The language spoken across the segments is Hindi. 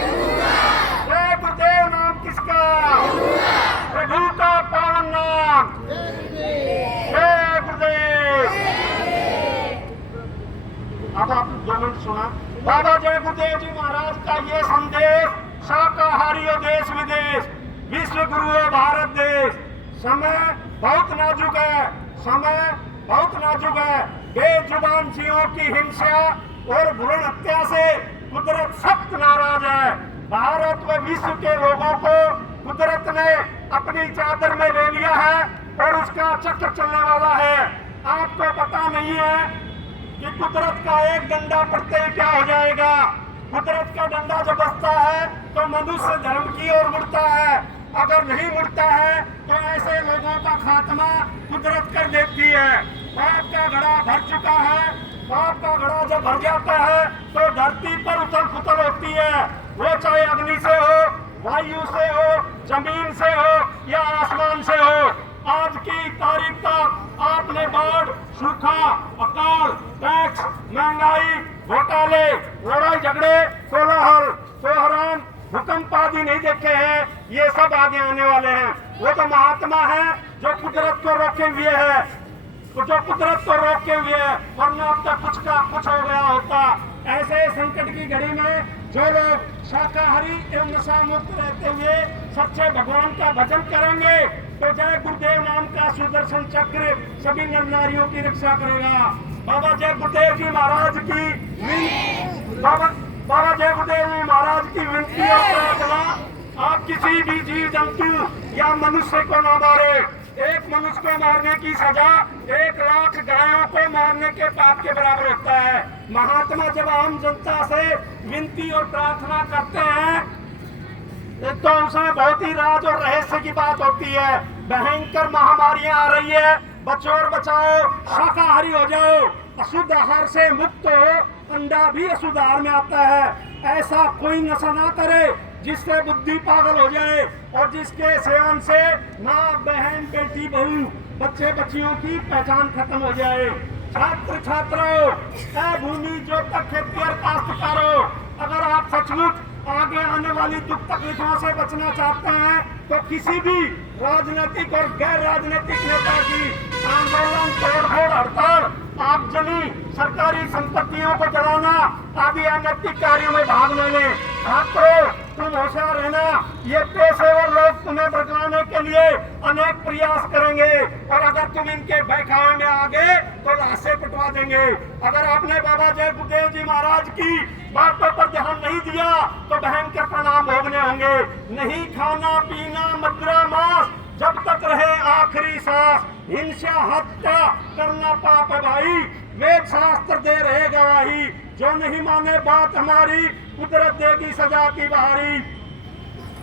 जय गुरुदेव नाम किसका? प्रभु का पावन नाम। जय गुरुदेव। अब आप 2 मिनट सुना। बाबा जय गुरुदेव जी महाराज का ये संदेश शाकाहारी और देश विदेश, विश्व गुरु है भारत देश। समय बहुत नाजुक है, समय बहुत नाजुक है। बेजुबान जीवों की हिंसा और भ्रूण हत्या से कुदरत सख्त नाराज है। भारत व विश्व के लोगों को कुदरत ने अपनी चादर में ले लिया है और उसका चक्र चलने वाला है। आपको पता नहीं है कि कुदरत का एक डंडा पड़ते ही क्या हो जाएगा। कुदरत का डंडा जब बजता है तो मनुष्य धर्म की ओर मुड़ता है, अगर नहीं मुड़ता है तो ऐसे लोगों का खात्मा कुदरत कर देती है। पाप का घड़ा भर चुका है। पाप का घड़ा जब भर जाता है तो धरती पर उथल पुथल होती है, वो चाहे अग्नि से हो, वायु से हो, जमीन से हो या आसमान से हो। आज की तारीख तक आपने बाढ़, सूखा, अकाल, टैक्स, महंगाई, घोटाले, लड़ाई झगड़े, कोलाहल, कोहराम, भूकंप आदि नहीं देखे हैं। ये सब आगे आने वाले हैं। वो तो महात्मा है जो कुदरत को रोके हुए है, जो कुदरत को रोके हुए है, वरना अब तक कुछ का कुछ हो गया होता। ऐसे संकट की घड़ी में जो लोग शाकाहारी एवं नशा मुक्त रहते हुए सच्चे भगवान का भजन करेंगे तो जय गुरुदेव नाम का सुदर्शन चक्र सभी नर नारियों की रक्षा करेगा। बाबा जय गुरुदेव जी महाराज की बाबा जय गुरुदेव जी महाराज की विनती और प्रार्थना, आप किसी भी जीव जंतु या मनुष्य को न मारे। एक मनुष्य को मारने की सजा 1 लाख गायों को मारने के पाप के बराबर होता है। महात्मा जब आम जनता से विनती और प्रार्थना करते हैं तो उसमें बहुत ही राज और रहस्य की बात होती है। भयंकर महामारियां आ रही है, बचो और बचाओ, शाकाहारी हो जाओ, अशुद्ध आहार से मुक्त हो। अंडा भी अशुद्ध आहार में आता है। ऐसा कोई नशा ना करे जिससे बुद्धि पागल हो जाए और जिसके सेवन से माँ, बहन, बेटी, बहू, बच्चे बच्चियों की पहचान खत्म हो जाए। छात्र छात्राओं, भूमि जो तक खेती और काश्तकारों, अगर आप सचमुच आगे आने वाली दुख तकलीफों से बचना चाहते हैं तो किसी भी राजनीतिक और गैर राजनीतिक नेता की आंदोलन, तोड़फोड़, हड़ताल, आगजनी, सरकारी संपत्तियों को जलाना आदि अनैतिक कार्यों में भाग न लें। छात्रों, तुम होशियार रहना, ये पेशेवर लोग तुम्हें बचाने के लिए अनेक प्रयास करेंगे और अगर तुम इनके बहकावे में आ गए तो लाशें पिटवा देंगे। अगर आपने बाबा जय गुरुदेव जी महाराज की बातों पर ध्यान नहीं दिया तो भयंकर परिणाम भोगने होंगे। नहीं खाना पीना मदिरा मांस जब तक रहे आखिरी सांस, हिंसा हत्या करना पाप है भाई। वेद शास्त्र दे रहे गवाही, जो नहीं माने बात हमारी कुदरत देगी सजा की बहारी।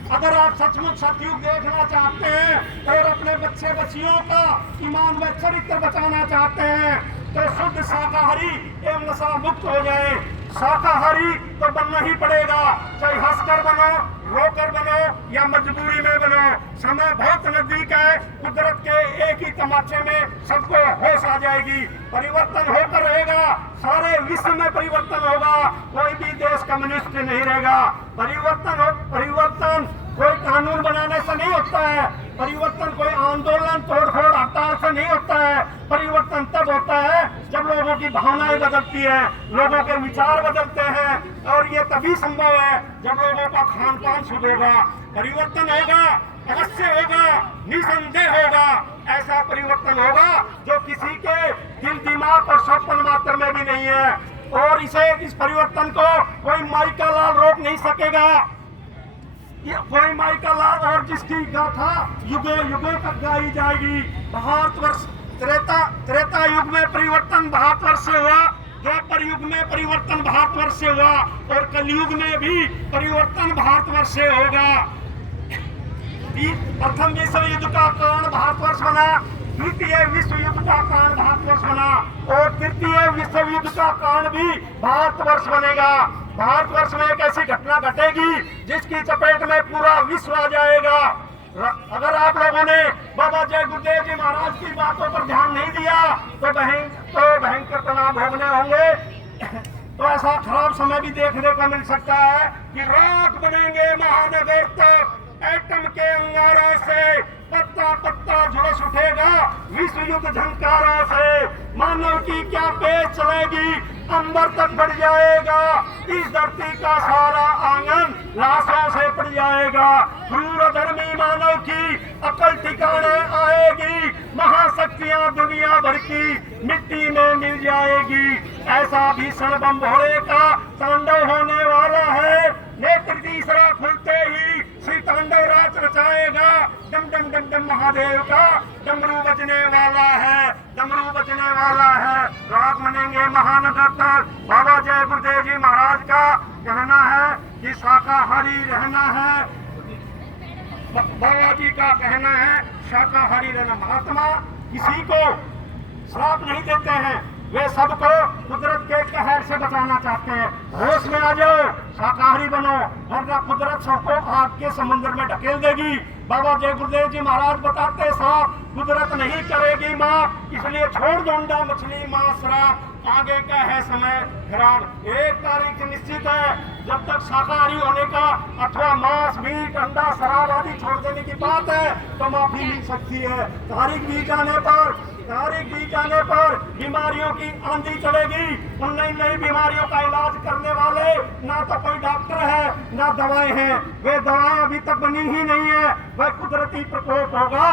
अगर आप सचमुच सतयुग देखना चाहते हैं और अपने बच्चे बच्चियों का ईमान व चरित्र बचाना चाहते हैं तो शुद्ध शाकाहारी एवं नशा मुक्त हो जाए। शाकाहारी तो बनना ही पड़ेगा, चाहे हंसकर बनो, रोकर बनो या मजबूरी में बनो। समय बहुत नजदीक है। कुदरत के एक ही तमाचे में सबको होश आ जाएगी। परिवर्तन होकर रहेगा, सारे विश्व में परिवर्तन होगा, कोई भी देश कम्युनिस्ट नहीं रहेगा। परिवर्तन कोई कानून बनाने से नहीं होता है, परिवर्तन कोई आंदोलन, तोड़फोड़, हड़ताल से नहीं होता है। परिवर्तन तब होता है जब लोगों की भावनाएं बदलती हैं, लोगों के विचार बदलते हैं और ये तभी संभव है जब लोगों का खान पान शुद्ध होगा। परिवर्तन होगा, अवश्य होगा, निसंदेह होगा। ऐसा परिवर्तन होगा जो किसी के दिल, दिमाग और स्वप्न मात्र में भी नहीं है और इस परिवर्तन को कोई माई का लाल रोक नहीं सकेगा। कोई माई का लाल और जिसकी गाथा युगों युगों तक गाई जाएगी। भारतवर्ष त्रेता युग में परिवर्तन भारतवर्ष से हुआ, द्वापर युग में परिवर्तन भारतवर्ष से हुआ और कलयुग में भी परिवर्तन भारतवर्ष से होगा। प्रथम विश्व युद्ध का कारण भारतवर्ष बना, द्वितीय विश्व युद्ध का कारण भारतवर्ष बना और तृतीय विश्व युद्ध का कारण भी भारतवर्ष बनेगा। भारतवर्ष में एक ऐसी घटना घटेगी जिसकी चपेट में पूरा विश्व आ जाएगा। अगर आप लोगों ने बाबा जय गुरुदेव जी महाराज की बातों पर ध्यान नहीं दिया तो भयंकर तनाव भोगने होंगे। तो ऐसा खराब समय भी देखने को मिल सकता है कि रात बनेंगे महानगर तक एटम के अंगारों से, पत्ता पत्ता झुलस उठेगा विश्व युद्ध झंकारों से, मानव की क्या पेश चलेगी, अंबर तक बढ़ जाएगा इस धरती का सारा आंगन, लाशों से पड़ जाएगा, क्रूर धर्मी मानव की अकल ठिकाने आएगी, महाशक्तियां दुनिया भर की मिट्टी में मिल जाएगी। ऐसा भीषण बम भोले का तांडव होने वाला है, नेत्र तीसरा खुलते ही श्री तांडव राज रचाएगा, डम डम डम डम महादेव का डमरू बजने वाला है, डमरू बजने वाला है। रात मनेंगे महानगर तक। बाबा जय गुरुदेव जी महाराज का कहना है कि शाकाहारी रहना है, बाबा जी का कहना है शाकाहारी रहना। महात्मा किसी को श्राप नहीं देते हैं, वे सबको कुदरत के कहर से बचाना चाहते हैं। होश में आ जाओ, शाकाहारी बनो, वरना कुदरत सबको आग के समुद्र में ढकेल देगी। बाबा जय गुरुदेव जी महाराज बताते साफ, कुदरत नहीं करेगी माफ, इसलिए छोड़ दो अंडा मछली मांस शराब, आगे का है समय खराब। एक तारीख निश्चित है, जब तक शाकाहारी होने का अथवा मांस मीट अंडा शराब आदि छोड़ देने की बात है तो माफी मिल सकती है। तारीख बीत जाने पर बीमारियों की आंधी चलेगी, उन नई नई बीमारियों का इलाज करने वाले ना तो कोई डॉक्टर है ना दवाएं हैं, वे दवाएं अभी तक बनी ही नहीं है, वह कुदरती प्रकोप होगा।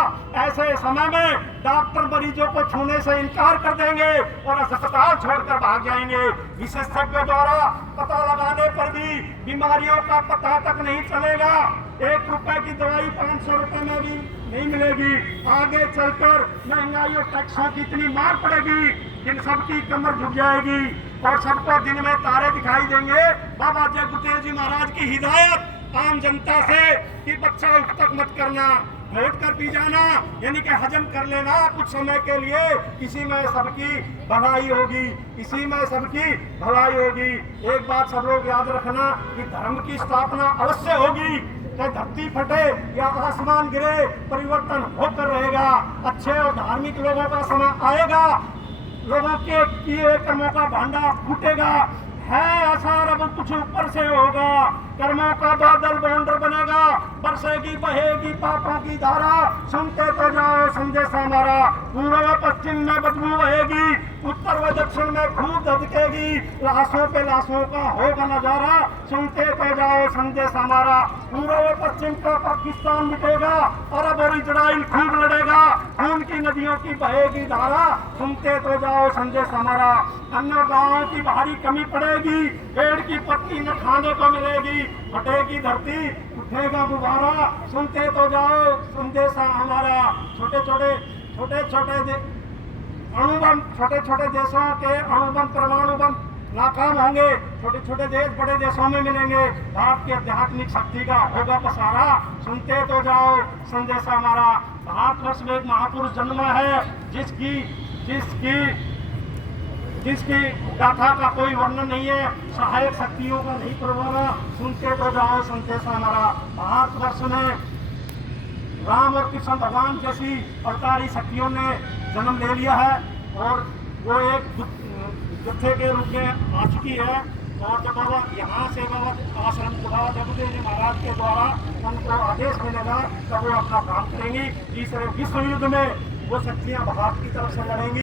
ऐसे समय में डॉक्टर मरीजों को छूने से इनकार कर देंगे और अस्पताल छोड़कर भाग जाएंगे। विशेषज्ञों द्वारा पता लगाने पर भी बीमारियों का पता तक नहीं चलेगा। 1 रुपए की दवाई 500 रुपए में भी नहीं मिलेगी। आगे चलकर महंगाई और टैक्सों की इतनी मार पड़ेगी, इन सबकी कमर झुक जाएगी और सबको दिन में तारे दिखाई देंगे। बाबा जय गुरुदेव जी महाराज की हिदायत आम जनता से कि बच्चा उठ तक मत करना, घोट कर पी जाना, यानी कि हजम कर लेना कुछ समय के लिए, इसी में सबकी भलाई होगी, इसी में सबकी भलाई होगी। एक बात सब लोग याद रखना कि धर्म की स्थापना अवश्य होगी, चाहे धरती फटे या आसमान गिरे, परिवर्तन होकर रहेगा। अच्छे और धार्मिक लोगों का समय आएगा, लोगों के किए कर्मों का भांडा फूटेगा, है आसार अब कुछ ऊपर से होगा, कर्मों का बादल बौंडर बनेगा, बरसेगी बहेगी पापों की धारा, सुनते तो जाओ संदेश हमारा। पूर्व पश्चिम में बदबू बहेगी, उत्तर व दक्षिण में खूब धधकेगी, लाशों पे लाशों का होगा नजारा, सुनते तो जाओ संदेश हमारा। पूर्व पश्चिम का पाकिस्तान मिटेगा, अरब और इजराइल खूब लड़ेगा, खून की नदियों की बहेगी धारा, सुनते तो जाओ संदेश हमारा। अन्य गाँवों की भारी कमी पड़ेगी, पेड़ की पत्ती न खाने को मिलेगी, फटेगी धरती उठेगा गुब्बारा, सुनते तो जाओ संदेशा हमारा। छोटे छोटे देशों के अणुबम परमाणु बम नाकाम होंगे, छोटे छोटे देश बड़े देशों में मिलेंगे, भारत की आध्यात्मिक शक्ति का होगा पसारा, सुनते तो जाओ संदेशा हमारा। भारतवर्ष में एक महापुरुष जन्मा है जिसकी गाथा का कोई वर्णन नहीं है, सहायक शक्तियों का नहीं परवाना, सुनते तो जाओ संदेश हमारा। भारतवर्ष में राम और कृष्ण भगवान जैसी अवतारी शक्तियों ने जन्म ले लिया है और वो एक जत्थे के रूप में आ चुकी है। और जब बाबा यहाँ से बाबा आश्रम बाबा जय गुरुदेव जी महाराज के द्वारा उनको आदेश मिलेगा तब वो अपना काम करेंगी। तीसरे विश्व युद्ध में वो शक्तियाँ भारत की तरफ से लड़ेंगी।